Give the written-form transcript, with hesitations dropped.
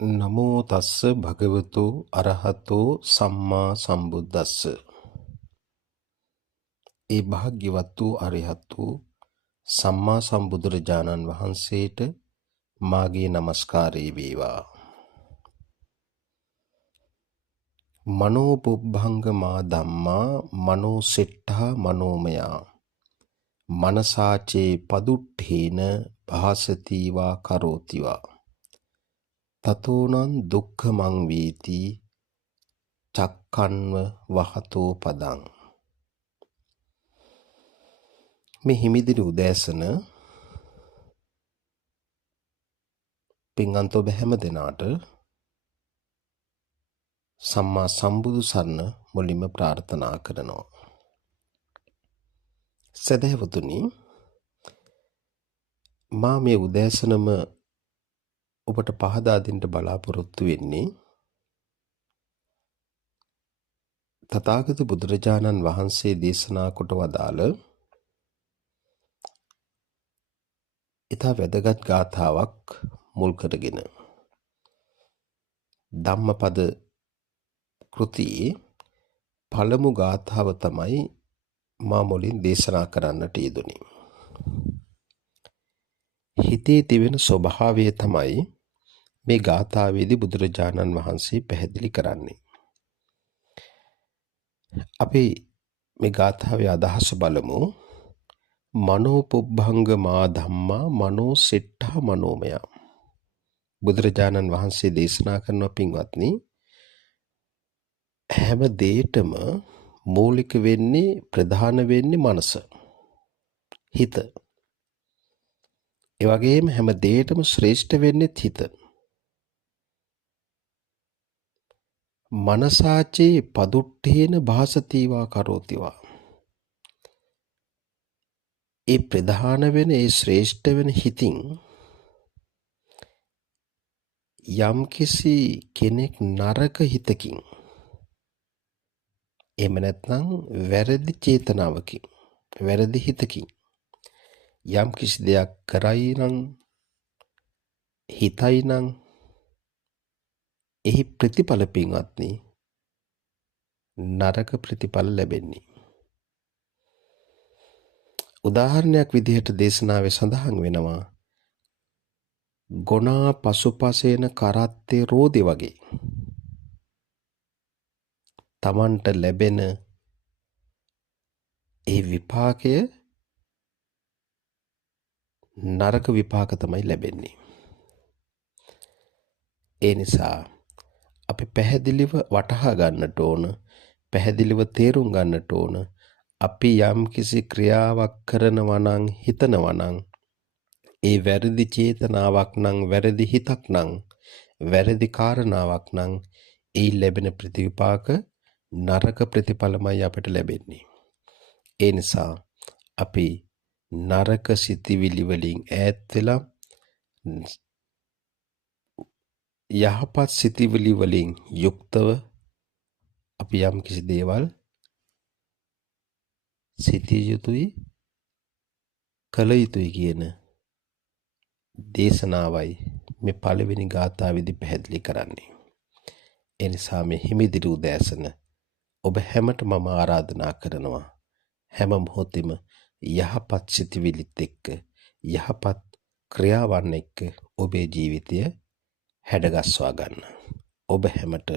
නමෝ තස්ස භගවතු අරහතෝ සම්මා සම්බුද්දස්ස. ඒ භාග්‍යවත් වූ අරිහත් වූ සම්මා සම්බුදුරජාණන් වහන්සේට මාගේ නමස්කාරය වේවා. මනෝ පුබ්බංගමා ධම්මා මනෝ සෙට්ඨා මනෝමයා මනසාචේ පදුට්ඨේන භාසතිවා කරෝතිවා තතෝනං දුක්ඛමං වේති චක්ඛන්ව වහතෝ පදං. මේ හිමිදිරි උදෑසන පින්වන්ත ඔබ හැම දෙනාට සම්මා සම්බුදු සරණ මුලින්ම ප්‍රාර්ථනා කරනවා. සදහවතුනි, මා මේ උදෑසනම ඔබට පහදා දෙන්න බලාපොරොත්තු වෙන්නේ තථාගත බුදුරජාණන් වහන්සේ දේශනා කොට වදාළ ඉතා වැදගත් ගාථාවක් මුල් කරගෙන ධම්මපද කෘතියේ පළමු ගාථාව තමයි මා මුලින් දේශනා කරන්නට යෙදුනේ. හිතේ තිබෙන ස්වභාවය තමයි මේ ගාථාවේදී බුදුරජාණන් වහන්සේ පැහැදිලි කරන්නේ. අපි මේ ගාථාවේ අදහස බලමු. මනෝ පුබ්බංගමා ධම්මා මනෝ සෙට්ඨා මනෝමයා. බුදුරජාණන් වහන්සේ දේශනා කරන පින්වත්නි, හැම දෙයකම මූලික වෙන්නේ, ප්‍රධාන වෙන්නේ මනස, හිත. ඒ වගේම හැම දෙයකම ශ්‍රේෂ්ඨ වෙන්නේ හිත. මනසාචේ පදුට්ඨේන භාසතිවා කරෝතිවා. ඒ ප්‍රධාන වෙන, ඒ ශ්‍රේෂ්ඨ වෙන හිතින් යම්කිසි කෙනෙක් නරක හිතකින්, එහෙම නැත්නම් වැරදි චේතනාවකින්, වැරදි හිතකින් යම් කිසි දෙයක් කරයි නම්, හිතයි නම්, එහි ප්‍රතිඵල පින්වත්නි නරක ප්‍රතිඵල ලැබෙන්නේ. උදාහරණයක් විදිහට දේශනාවේ සඳහන් වෙනවා, ගොනා පසුපසේන කරත්තේ රෝදේ වගේ තමන්ට ලැබෙන ඒ විපාකය නරක විපාක තමයි ලැබෙන්නේ. ඒ නිසා අපි පැහැදිලිව වටහා ගන්නට ඕන, පැහැදිලිව තේරුම් ගන්නට ඕන, අපි යම් කිසි ක්‍රියාවක් කරනවා නම්, හිතනවා නම්, ඒ වැරදි චේතනාවක් නම්, වැරදි හිතක් නම්, වැරදි කාරණාවක් නම්, ඒ ලැබෙන ප්‍රතිවිපාක නරක ප්‍රතිඵලමයි අපට ලැබෙන්නේ. ඒ නිසා අපි නරක සිතිවිලි වලින් ඈත් වෙලා යහපත් සිතිවිලි වලින් යුක්තව අපි යම් කිසි දේවල් සිතිය යුතුයි, කළ යුතුයි කියන දේශනාවයි මේ පළවෙනි ගාථාවේදී පැහැදිලි කරන්නේ. ඒ නිසා මේ හිමිදිරි උදෑසන ඔබ හැමට මම ආරාධනා කරනවා, හැම මොහොතෙම යහපත් සිතිවිලිත් එක්ක, යහපත් ක්‍රියාවන් එක්ක ඔබේ ජීවිතය හැඩගස්වා ගන්න. ඔබ හැමට